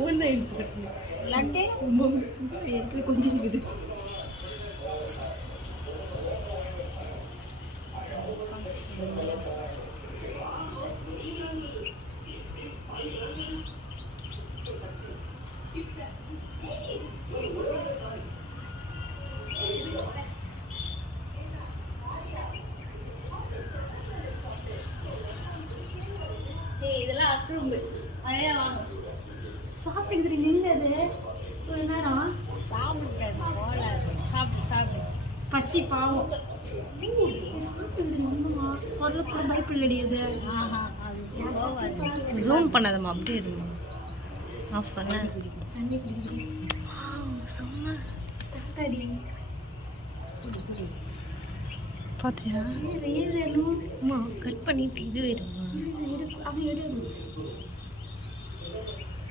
ஒன்று எடுத்துக்கிட்டு லட்டு கொஞ்சம் இருக்குது. இதெல்லாம் அக்குறும்பு அழையா வாங்க சாப்பிட்டுக்கிட்டு நின்னது ஒரு நேரம் சாப்பிட்டேன் போல சாப்பிட்டு சாப்பிடு பசி பாவம் பொருள் கூட பயப்பில்லடி அது. அது போகாது. ஜூம் பண்ணாதம்மா அப்படியே இருக்கும். ஆஃப் பண்ண தண்ணி குடிக்கிறேன் சும்மா தக்காடி பார்த்தியா? அம்மா கட் பண்ணிட்டு இது வேணுமா? அவன் எடு